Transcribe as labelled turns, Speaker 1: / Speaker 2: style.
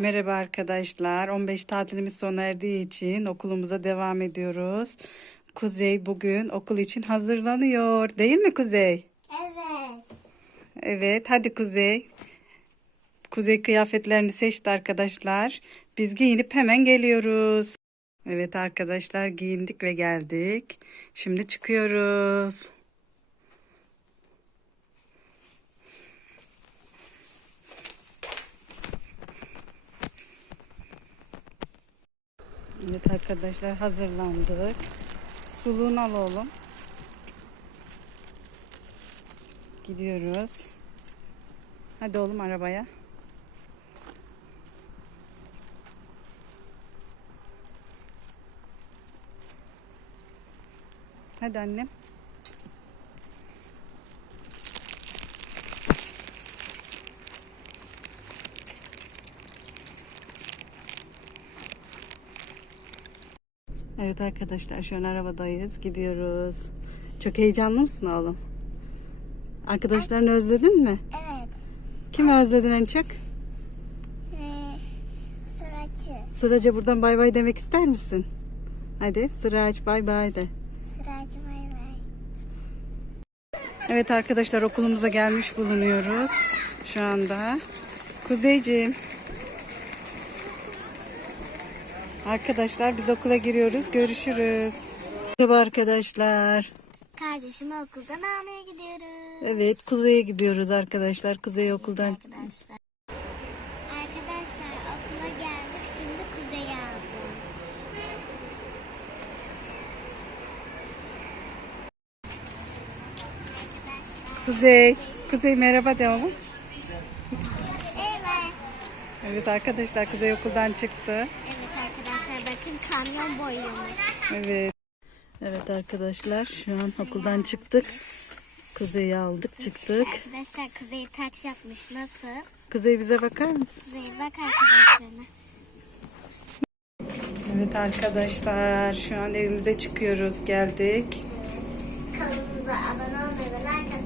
Speaker 1: Merhaba arkadaşlar. 15 tatilimiz sona erdiği için okulumuza devam ediyoruz. Kuzey bugün okul için hazırlanıyor. Değil mi Kuzey?
Speaker 2: Evet.
Speaker 1: Evet, hadi Kuzey. Kuzey kıyafetlerini seçti arkadaşlar. Biz giyinip hemen geliyoruz. Evet arkadaşlar giyindik ve geldik. Şimdi çıkıyoruz. Evet arkadaşlar hazırlandık. Suluğunu al oğlum. Gidiyoruz. Hadi oğlum arabaya. Hadi annem. Evet arkadaşlar şu an arabadayız. Gidiyoruz. Çok heyecanlı mısın oğlum? Arkadaşlarını özledin mi?
Speaker 2: Evet.
Speaker 1: Kimi özledin en çok?
Speaker 2: Ee, sıraçı.
Speaker 1: Sıraca buradan bay bay demek ister misin? Hadi Sıraç bay bay de.
Speaker 2: Sıracı bay bay.
Speaker 1: Evet arkadaşlar okulumuza gelmiş bulunuyoruz şu anda. Kuzeyciğim. Arkadaşlar biz okula giriyoruz. Görüşürüz. Merhaba arkadaşlar.
Speaker 2: Kardeşimi okuldan almaya gidiyoruz.
Speaker 1: Evet Kuzey'e gidiyoruz arkadaşlar. Kuzey okuldan.
Speaker 2: Arkadaşlar. Arkadaşlar okula geldik. Şimdi kuzeyi alacağız.
Speaker 1: Kuzey. Kuzey merhaba de oğlum.
Speaker 2: Evet.
Speaker 1: Evet arkadaşlar Kuzey okuldan çıktı.
Speaker 2: Evet arkadaşlar bakın kamyon boyunmuş.
Speaker 1: Evet. Evet arkadaşlar şu an okuldan çıktık. Kuzey'i aldık çıktık.
Speaker 2: Arkadaşlar kuzey taç yapmış. Nasıl?
Speaker 1: Kuzey bize bakar mısın?
Speaker 2: Kuzey bak arkadaşlarına.
Speaker 1: Evet arkadaşlar şu an evimize çıkıyoruz geldik.
Speaker 2: Kanalımıza abone olmayı ve like